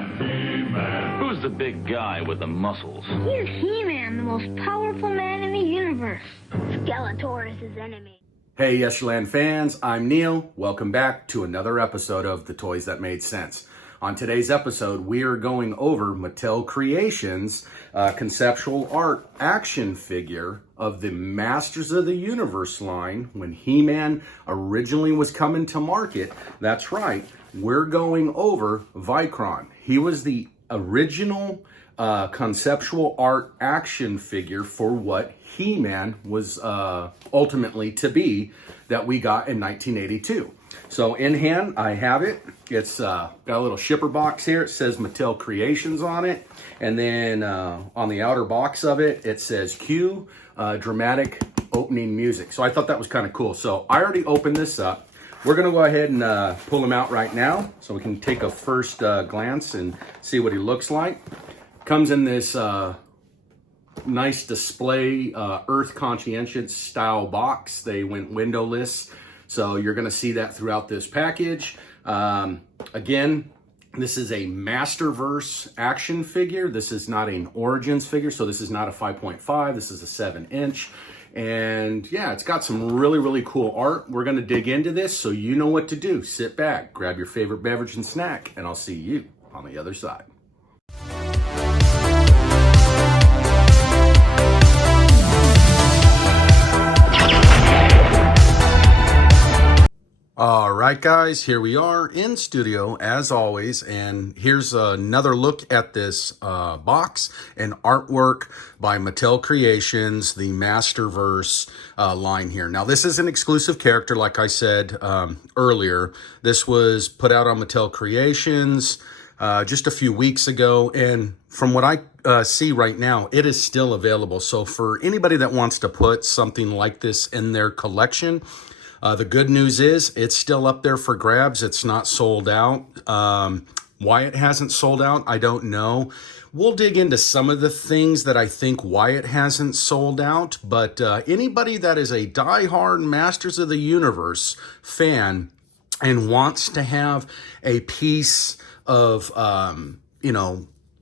He-Man. Who's the big guy with the muscles? He's He-Man, the most powerful man in the universe. Skeletor is his enemy. Hey Yesterland fans, I'm Neal. Welcome back to another episode of The Toys That Made Sense. On today's episode, we are going over Mattel Creation's conceptual art action figure of the Masters of the Universe line when He-Man originally was coming to market. That's right, we're going over Vykron. He was the original conceptual art action figure for what He-Man was ultimately to be that we got in 1982. So in hand, I have it. It's got a little shipper box here. It says Mattel Creations on it. And then on the outer box of it, it says Cue Dramatic Opening Music. So I thought that was kind of cool. So I already opened this up. We're going to go ahead and pull him out right now so we can take a first glance and see what he looks like. Comes in this nice display Earth Conscientious style box. They went windowless, so you're going to see that throughout this package. Again, this is a Masterverse action figure. This is not an Origins figure, so this is not a 5.5. This is a 7-inch. And yeah, it's got some really cool art. We're going to dig into this, so you know what to do. Sit back, grab your favorite beverage and snack, and I'll see you on the other side. All right, guys, here we are in studio as always, and here's another look at this box and artwork by Mattel Creations, the Masterverse line here. Now, this is an exclusive character, like I said earlier. This was put out on Mattel Creations just a few weeks ago, and from what I see right now, it is still available. So for anybody that wants to put something like this in their collection, the good news is it's still up there for grabs. It's not sold out. Why it hasn't sold out, I don't know. We'll dig into some of the things that I think why it hasn't sold out. But anybody that is a diehard Masters of the Universe fan and wants to have a piece of,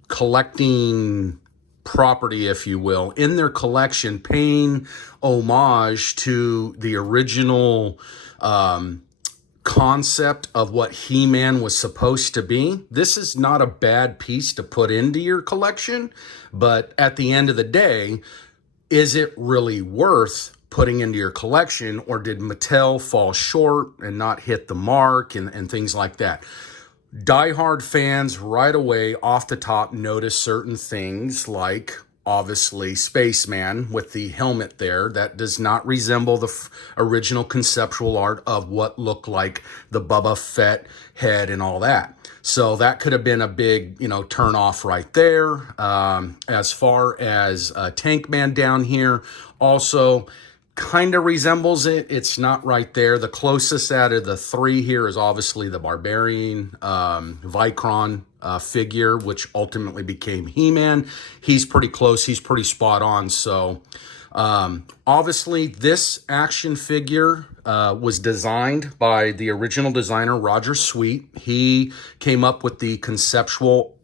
collecting property, if you will, in their collection, paying homage to the original concept of what He-Man was supposed to be. This is not a bad piece to put into your collection, but at the end of the day, is it really worth putting into your collection, or did Mattel fall short and not hit the mark and things like that? Diehard fans right away off the top notice certain things, like obviously Spaceman with the helmet there. That does not resemble the original conceptual art of what looked like the Boba Fett head and all that. So that could have been a big, turn off right there. As far as Tank Man down here, also kind of resembles it. It's not right there. The closest out of the three here is obviously the Barbarian Vykron figure, which ultimately became He-Man. He's pretty close. He's pretty spot on. So obviously this action figure was designed by the original designer, Roger Sweet. He came up with the conceptual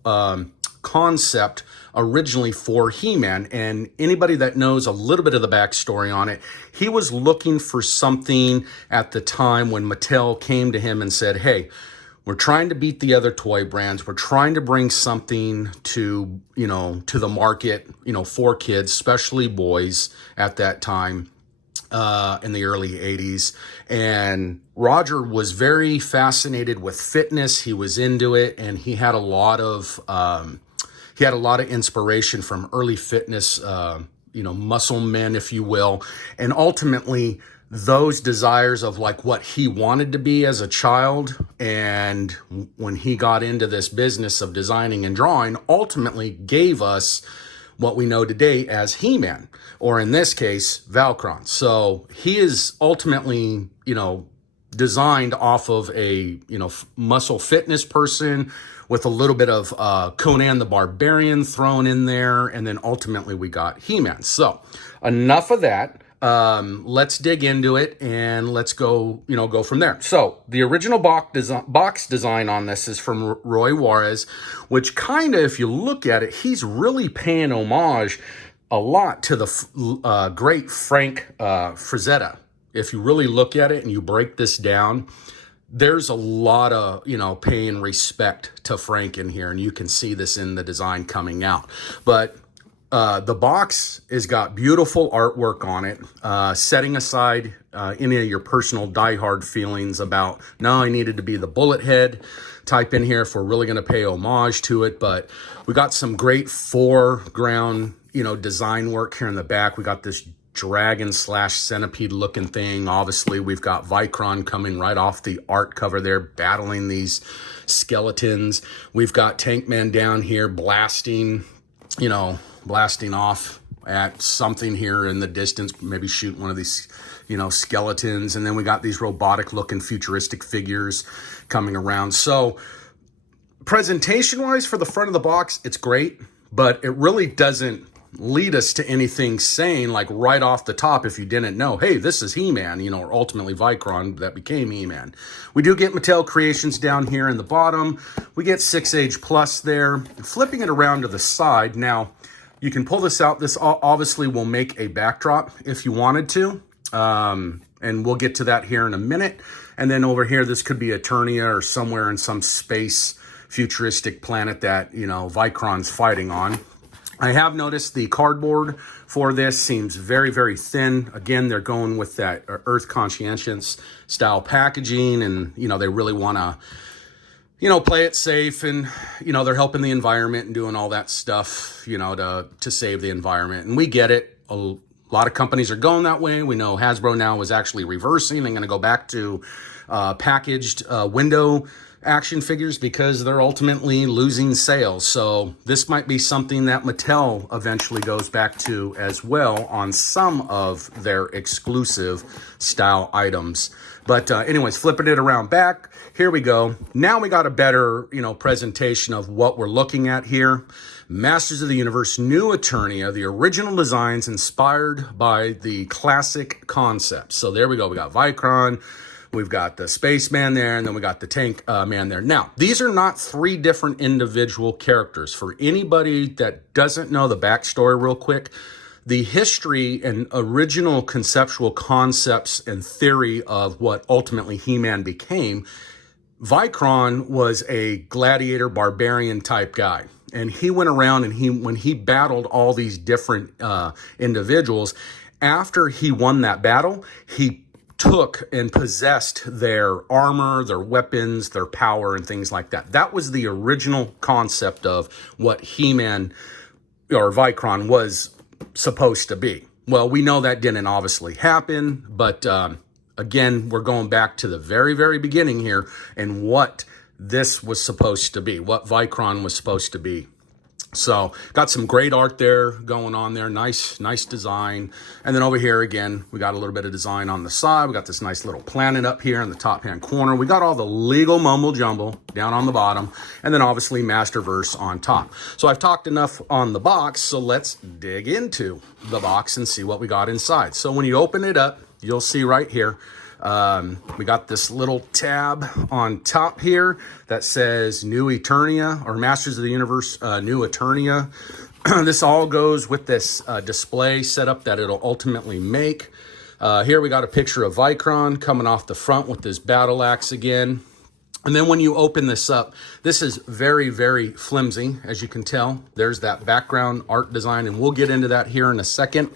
concept originally for He-Man, and anybody that knows a little bit of the backstory on it, he was looking for something at the time when Mattel came to him and said, hey, we're trying to beat the other toy brands. We're trying to bring something to, to the market, for kids, especially boys at that time in the early 80s. And Roger was very fascinated with fitness. He was into it, and he had a lot of inspiration from early fitness, muscle men, if you will. And ultimately, those desires of like what he wanted to be as a child, and when he got into this business of designing and drawing, ultimately gave us what we know today as He-Man, or in this case, Vykron. So he is ultimately, designed off of a, muscle fitness person with a little bit of Conan the Barbarian thrown in there, and then ultimately we got He-Man. So enough of that. let's dig into it and let's go, go from there. So the original box design on this is from Roy Juarez, which kind of, if you look at it, he's really paying homage a lot to the great Frank Frazetta. If you really look at it and you break this down, there's a lot of, paying respect to Frank in here, and you can see this in the design coming out. But the box has got beautiful artwork on it, setting aside any of your personal diehard feelings about, no, I needed to be the bullet head type in here if we're really going to pay homage to it. But we got some great foreground, design work here in the back. We got this dragon / centipede looking thing. Obviously, we've got Vykron coming right off the art cover there, battling these skeletons. We've got Tank Man down here blasting off at something here in the distance, maybe shoot one of these, skeletons. And then we got these robotic looking futuristic figures coming around. So presentation wise for the front of the box, it's great, but it really doesn't lead us to anything saying, like, right off the top, if you didn't know, hey, this is He-Man, or ultimately Vykron that became He-Man. We do get Mattel Creations down here in the bottom. We get 6 Plus there. Flipping it around to the side, now, you can pull this out. This obviously will make a backdrop if you wanted to. And we'll get to that here in a minute. And then over here, this could be Eternia or somewhere in some space futuristic planet that, Vykron's fighting on. I have noticed the cardboard for this seems very, very thin. Again, they're going with that Earth Conscientious style packaging, and, they really want to, play it safe, and, they're helping the environment and doing all that stuff, to save the environment. And we get it. A lot of companies are going that way. We know Hasbro now is actually reversing. They're going to go back to packaged window action figures because they're ultimately losing sales. So this might be something that Mattel eventually goes back to as well on some of their exclusive style items. But anyways, flipping it around back, here we go. Now we got a better, presentation of what we're looking at here. Masters of the Universe, New Eternia, the original designs inspired by the classic concepts. So there we go. We got Vykron. We've got the spaceman there, and then we got the tank man there. Now, these are not 3 different individual characters. For anybody that doesn't know the backstory real quick, the history and original conceptual concepts and theory of what ultimately He-Man became, Vykron was a gladiator barbarian type guy. And he went around and when he battled all these different individuals, after he won that battle, he took and possessed their armor, their weapons, their power, and things like that. That was the original concept of what He-Man or Vykron was supposed to be. Well, we know that didn't obviously happen, but again, we're going back to the very, very beginning here and what this was supposed to be, what Vykron was supposed to be. So got some great art there going on there. Nice design. And then over here again, we got a little bit of design on the side. We got this nice little planet up here in the top hand corner. We got all the legal mumble jumble down on the bottom, and then obviously Masterverse on top. So I've talked enough on the box, so let's dig into the box and see what we got inside. So when you open it up, you'll see right here, we got this little tab on top here that says New Eternia, or Masters of the Universe, New Eternia. This all goes with this display setup that it'll ultimately make. Here we got a picture of Vykron coming off the front with this battle axe again. And then when you open this up, this is very, very flimsy, as you can tell. There's that background art design, and we'll get into that here in a second.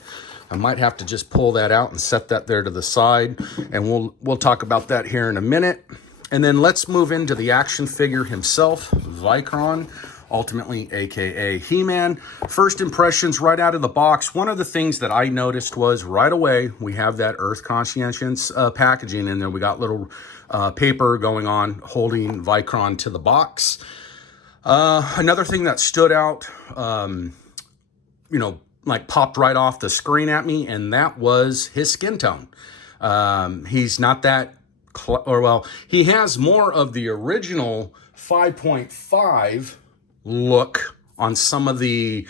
I might have to just pull that out and set that there to the side, and we'll talk about that here in a minute. And then let's move into the action figure himself, Vykron, ultimately aka He-Man. First impressions right out of the box. One of the things that I noticed was right away we have that Earth Conscientious packaging in there. We got little paper going on holding Vykron to the box. Another thing that stood out, like popped right off the screen at me, and that was his skin tone. He's not that, he has more of the original 5.5 look on some of the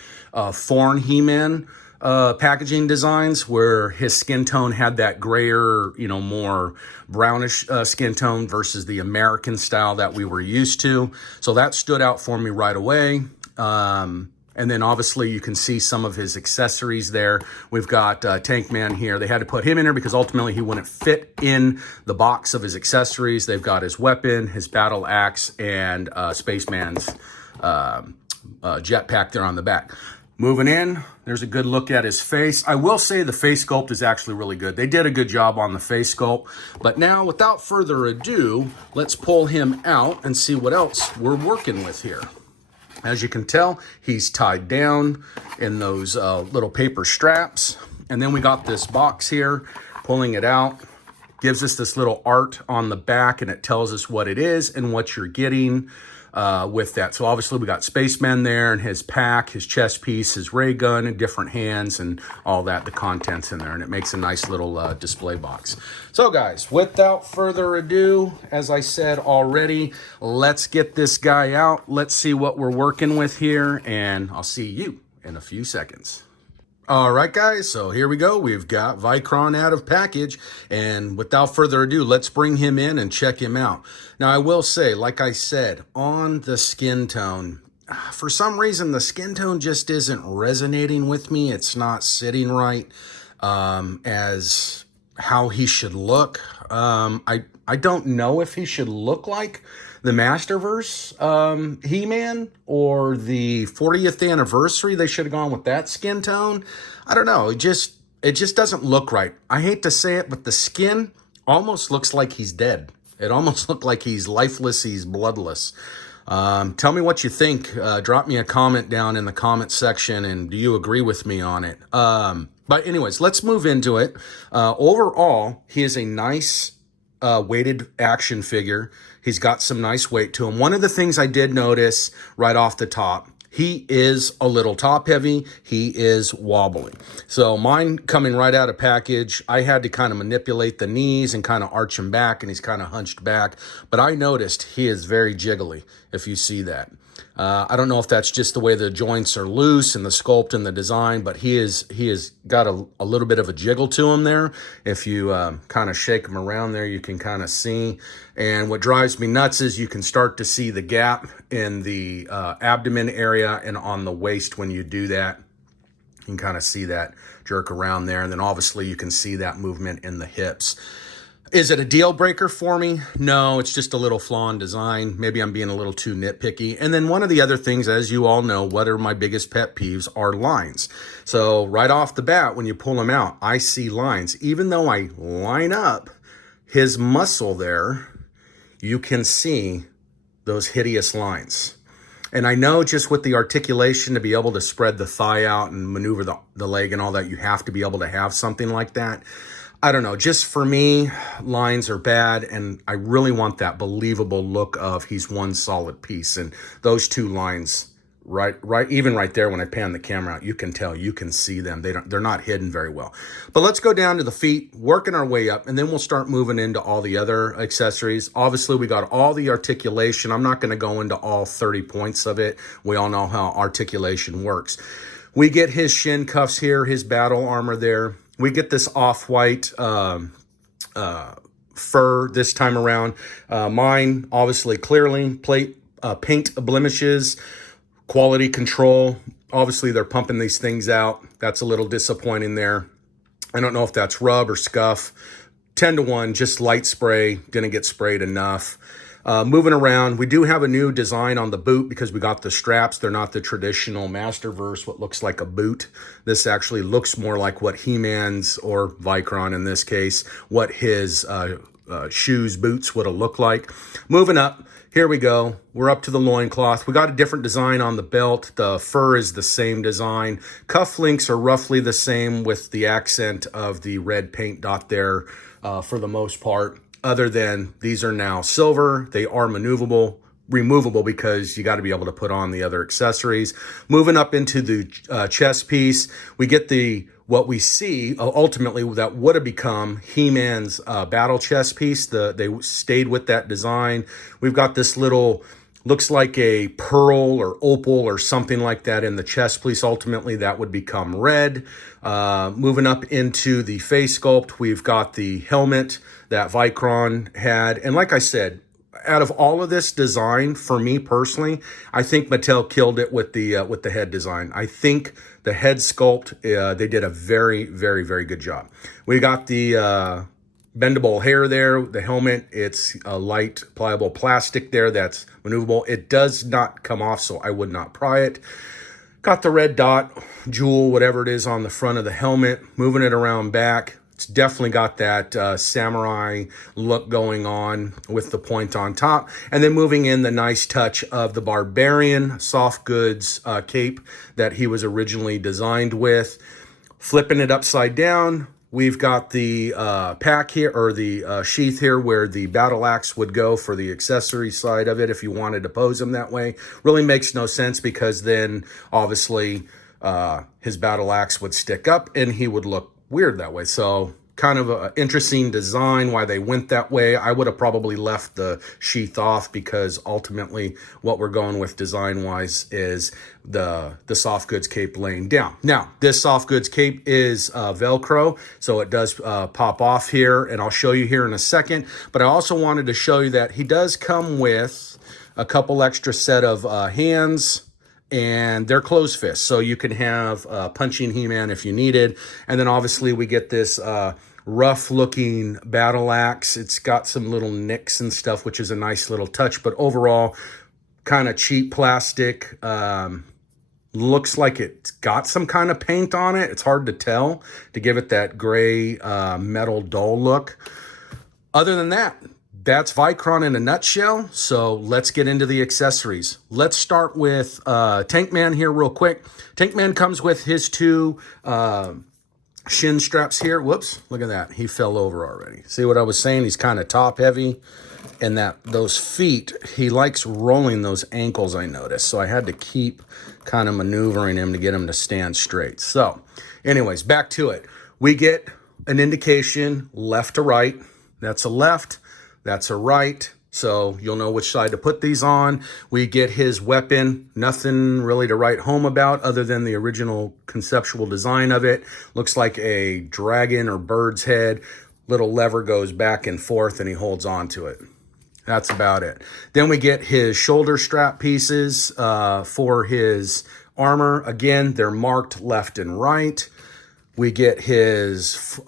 Thorn He-Man packaging designs where his skin tone had that grayer, you know, more brownish skin tone versus the American style that we were used to. So that stood out for me right away. And then obviously you can see some of his accessories there. We've got Tank Man here. They had to put him in there because ultimately he wouldn't fit in the box of his accessories. They've got his weapon, his battle axe, and Spaceman's jetpack there on the back. Moving in, there's a good look at his face. I will say the face sculpt is actually really good. They did a good job on the face sculpt. But now, without further ado, let's pull him out and see what else we're working with here. As you can tell, he's tied down in those little paper straps. And then we got this box here, pulling it out. Gives us this little art on the back, and it tells us what it is and what you're getting with that. So obviously we got Spaceman there and his pack, his chest piece, his ray gun, and different hands and all that, the contents in there. And it makes a nice little display box. So guys, without further ado, as I said already, let's get this guy out. Let's see what we're working with here, and I'll see you in a few seconds. All right, guys, so here we go. We've got Vykron out of package, and without further ado, let's bring him in and check him out. Now, I will say, like I said, on the skin tone, for some reason, the skin tone just isn't resonating with me. It's not sitting right as how he should look. I don't know if he should look like the Masterverse He-Man or the 40th anniversary. They should have gone with that skin tone. I don't know. It just doesn't look right. I hate to say it, but the skin almost looks like he's dead. It almost looks like he's lifeless. He's bloodless. Tell me what you think. Drop me a comment down in the comment section, and do you agree with me on it? But anyways, let's move into it. Overall, he is a nice weighted action figure. He's got some nice weight to him. One of the things I did notice right off the top, he is a little top heavy. He is wobbly. So mine coming right out of package, I had to kind of manipulate the knees and kind of arch him back, and he's kind of hunched back. But I noticed he is very jiggly, if you see that. I don't know if that's just the way the joints are loose and the sculpt and the design, but he is got a little bit of a jiggle to him there. If you kind of shake him around there, you can kind of see. And what drives me nuts is you can start to see the gap in the abdomen area and on the waist when you do that. You can kind of see that jerk around there. And then obviously you can see that movement in the hips. Is it a deal breaker for me? No, it's just a little flaw in design. Maybe I'm being a little too nitpicky. And then one of the other things, as you all know, what are my biggest pet peeves are lines. So right off the bat, when you pull them out, I see lines. Even though I line up his muscle there, you can see those hideous lines. And I know just with the articulation to be able to spread the thigh out and maneuver the leg and all that, you have to be able to have something like that. I don't know, just for me, lines are bad, and I really want that believable look of he's one solid piece. And those two lines, even right there when I pan the camera out, you can tell, you can see them. They're not hidden very well. But let's go down to the feet, working our way up, and then we'll start moving into all the other accessories. Obviously, we got all the articulation. I'm not going to go into all 30 points of it. We all know how articulation works. We get his shin cuffs here, his battle armor there. We get this off-white fur this time around. Mine, obviously, clearly paint blemishes, quality control. Obviously, they're pumping these things out. That's a little disappointing there. I don't know if that's rub or scuff. 10 to 1, just light spray. Didn't get sprayed enough. Moving around, we do have a new design on the boot because we got the straps. They're not the traditional Masterverse, what looks like a boot. This actually looks more like what He-Man's, or Vykron in this case, what his shoes, boots would have looked like. Moving up, here we go. We're up to the loincloth. We got a different design on the belt. The fur is the same design. Cuff links are roughly the same with the accent of the red paint dot there for the most part. Other than these are now silver. They are removable because you got to be able to put on the other accessories. Moving up into the chest piece, we get what we see ultimately that would have become He-Man's battle chest piece. They stayed with that design. We've got this little looks like a pearl or opal or something like that in the chest piece. Ultimately, that would become red. Moving up into the face sculpt, we've got the helmet that Vykron had. And like I said, out of all of this design, for me personally, I think Mattel killed it with the head design. I think the head sculpt, they did a very, very, very good job. We got the bendable hair there, the helmet, it's a light pliable plastic there that's maneuverable. It does not come off, so I would not pry it. Got the red dot, jewel, whatever it is on the front of the helmet, moving it around back. It's definitely got that samurai look going on with the point on top. And then moving in the nice touch of the barbarian soft goods cape that he was originally designed with. Flipping it upside down, we've got the pack here, or the sheath here, where the battle axe would go for the accessory side of it if you wanted to pose him that way. Really makes no sense, because then obviously his battle axe would stick up and he would look weird that way. So kind of an interesting design why they went that way. I would have probably left the sheath off, because ultimately what we're going with design wise is the soft goods cape laying down. Now, this soft goods cape is Velcro, so it does pop off here, and I'll show you here in a second. But I also wanted to show you that he does come with a couple extra set of hands, and they're closed fists, so you can have punching He-Man if you needed. And then obviously we get this rough looking battle axe. It's got some little nicks and stuff, which is a nice little touch, but overall kind of cheap plastic. Looks like it's got some kind of paint on it. It's hard to tell to give it that gray metal dull look. Other than that, that's Vykron in a nutshell. So let's get into the accessories. Let's start with Tank Man here real quick. Tank Man comes with his two shin straps here. Whoops, look at that. He fell over already. See what I was saying? He's kind of top heavy. And those feet, he likes rolling those ankles, I noticed. So I had to keep kind of maneuvering him to get him to stand straight. So anyways, back to it. We get an indication left to right. That's a left. That's a right, so you'll know which side to put these on. We get his weapon, nothing really to write home about other than the original conceptual design of it. Looks like a dragon or bird's head. Little lever goes back and forth and he holds on to it. That's about it. Then we get his shoulder strap pieces for his armor. Again, they're marked left and right. We get his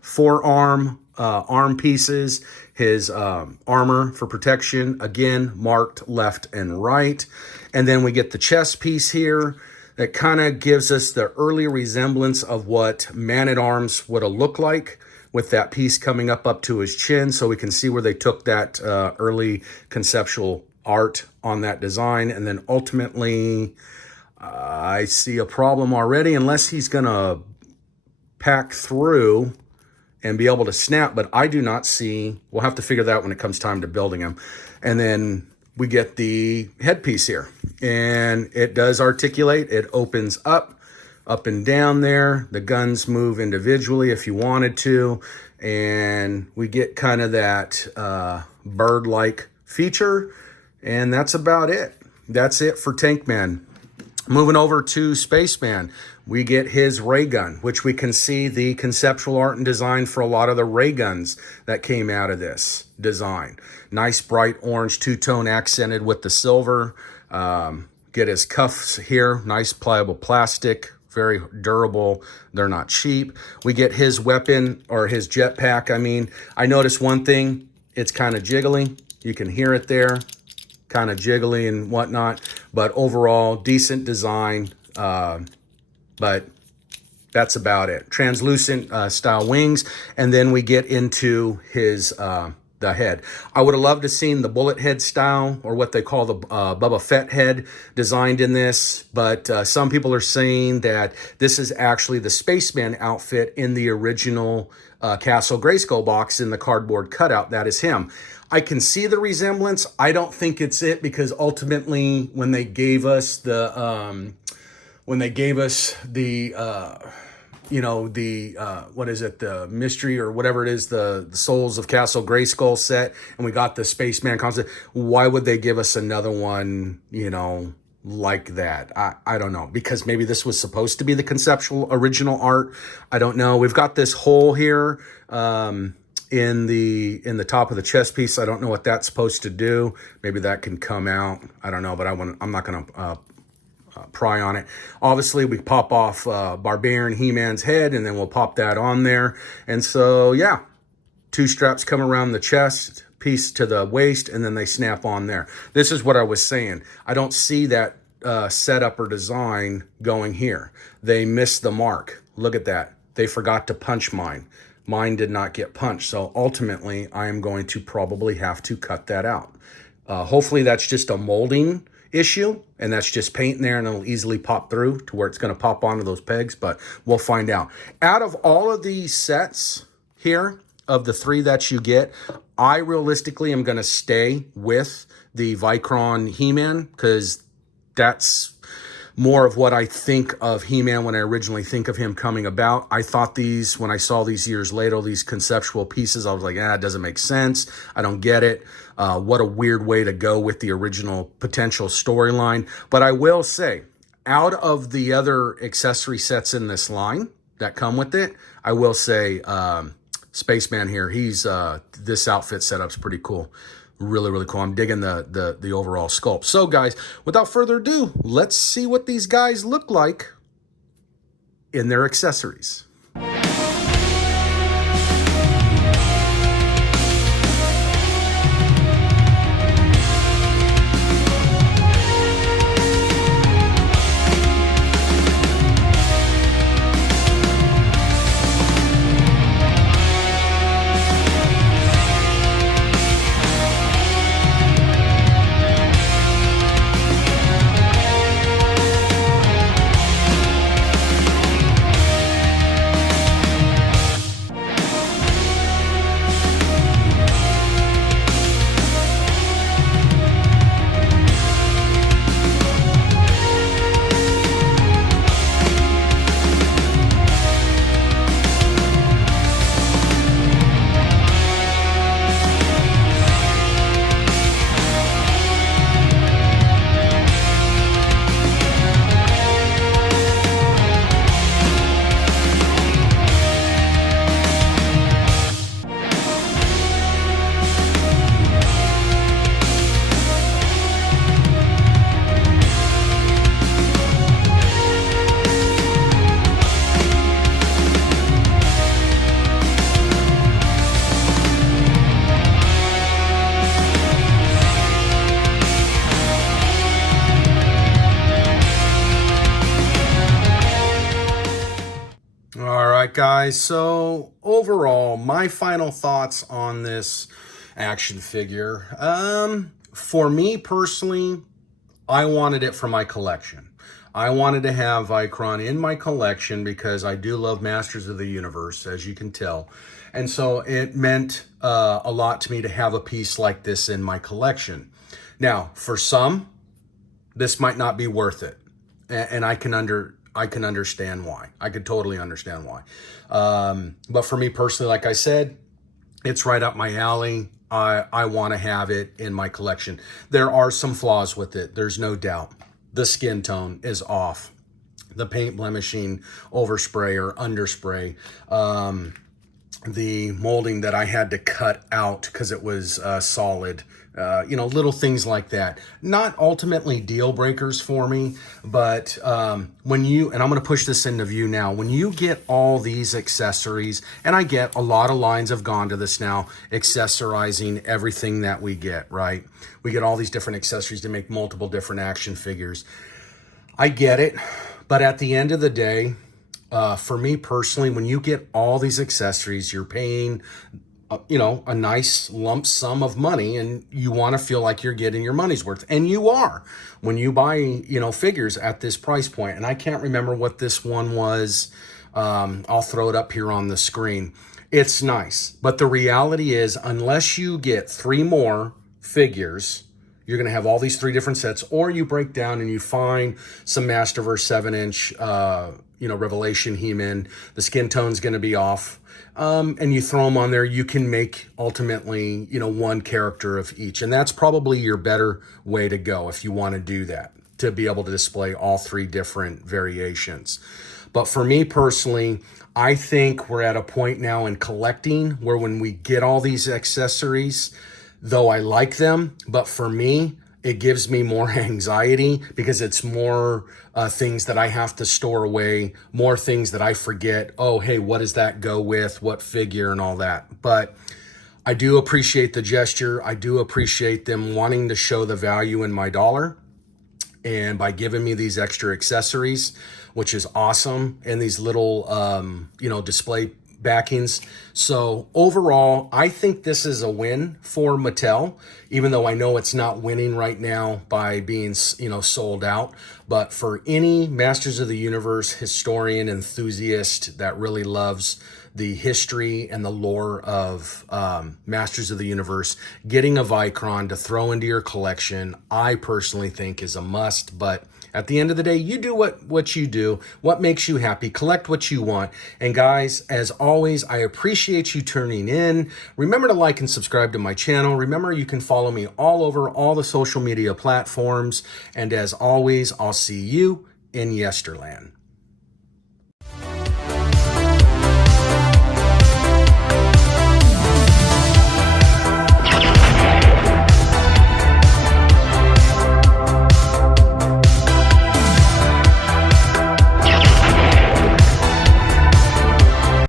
forearm arm pieces, his armor for protection, again marked left and right. And then we get the chest piece here that kind of gives us the early resemblance of what Man-at-Arms would have looked like, with that piece coming up to his chin, so we can see where they took that early conceptual art on that design. And then ultimately I see a problem already, unless he's gonna pack through and be able to snap, but I do not see. We'll have to figure that out when it comes time to building him. And then we get the headpiece here, and it does articulate. It opens up and down there. The guns move individually if you wanted to, and we get kind of that bird-like feature, and that's about it. That's it for Tank Man. Moving over to Spaceman, we get his ray gun, which we can see the conceptual art and design for a lot of the ray guns that came out of this design. Nice bright orange two-tone accented with the silver. Get his cuffs here, nice pliable plastic, very durable. They're not cheap. We get his weapon, or his jetpack. I mean, I noticed one thing, it's kind of jiggly. You can hear it there, kind of jiggly and whatnot, but overall decent design. But that's about it. Translucent style wings, and then we get into his the head. I would have loved to seen the bullet head style, or what they call the Boba Fett head designed in this, but some people are saying that this is actually the Spaceman outfit in the original Castle Grayskull box in the cardboard cutout. That is him. I can see the resemblance. I don't think it's it, because ultimately when they gave us the you know, the, what is it, the mystery or whatever it is, the Souls of Castle Grayskull set, and we got the Spaceman concept. Why would they give us another one, you know, like that? I don't know, because maybe this was supposed to be the conceptual original art. I don't know. We've got this hole here in the top of the chest piece. I don't know what that's supposed to do. Maybe that can come out. I don't know, but I'm not going to pry on it. Obviously, we pop off Barbarian He-Man's head, and then we'll pop that on there. And so, yeah, 2 straps come around the chest piece to the waist, and then they snap on there. This is what I was saying. I don't see that setup or design going here. They missed the mark. Look at that. They forgot to punch mine. Mine did not get punched. So ultimately, I am going to probably have to cut that out. Hopefully, that's just a molding issue, and that's just paint in there, and it'll easily pop through to where it's going to pop onto those pegs, but we'll find out. Out of all of these sets here, of the 3 that you get, I realistically am going to stay with the Vykron He-Man, because that's more of what I think of He-Man when I originally think of him coming about. I thought these, when I saw these years later, these conceptual pieces, I was like, it doesn't make sense. I don't get it. What a weird way to go with the original potential storyline. But I will say, out of the other accessory sets in this line that come with it, I will say Spaceman here, he's this outfit setup's pretty cool. Really, really cool. I'm digging the overall sculpt. So, guys, without further ado, let's see what these guys look like in their accessories. Guys, so overall, my final thoughts on this action figure. For me personally, I wanted it for my collection. I wanted to have Vykron in my collection because I do love Masters of the Universe, as you can tell. And so it meant a lot to me to have a piece like this in my collection. Now, for some, this might not be worth it. And I can understand why. I could totally understand why. But for me personally, like I said, it's right up my alley. I want to have it in my collection. There are some flaws with it. There's no doubt. The skin tone is off. The paint blemishing, overspray or underspray. The molding that I had to cut out because it was solid. Little things like that. Not ultimately deal breakers for me, but when you, and I'm going to push this into view now, when you get all these accessories, and I get a lot of lines have gone to this now, accessorizing everything that we get, right? We get all these different accessories to make multiple different action figures. I get it, but at the end of the day, for me personally, when you get all these accessories, you're paying a nice lump sum of money, and you want to feel like you're getting your money's worth. And you are when you buy, figures at this price point. And I can't remember what this one was. I'll throw it up here on the screen. It's nice. But the reality is, unless you get 3 more figures, you're going to have all these 3 different sets, or you break down and you find some Masterverse 7-inch Revelation He-Man, the skin tone's going to be off. And you throw them on there, you can make ultimately, one character of each. And that's probably your better way to go if you want to do that, to be able to display all three different variations. But for me personally, I think we're at a point now in collecting where when we get all these accessories, though I like them, but for me, it gives me more anxiety because it's more things that I have to store away, more things that I forget. Oh, hey, what does that go with? What figure and all that? But I do appreciate the gesture. I do appreciate them wanting to show the value in my dollar. And by giving me these extra accessories, which is awesome, and these little, display backings. So overall, I think this is a win for Mattel, even though I know it's not winning right now by being, sold out. But for any Masters of the Universe historian enthusiast that really loves the history and the lore of Masters of the Universe, getting a Vykron to throw into your collection, I personally think is a must. But at the end of the day, you do what you do, what makes you happy, collect what you want. And guys, as always, I appreciate you tuning in. Remember to like and subscribe to my channel. Remember, you can follow me all over all the social media platforms. And as always, I'll see you in Yesterland.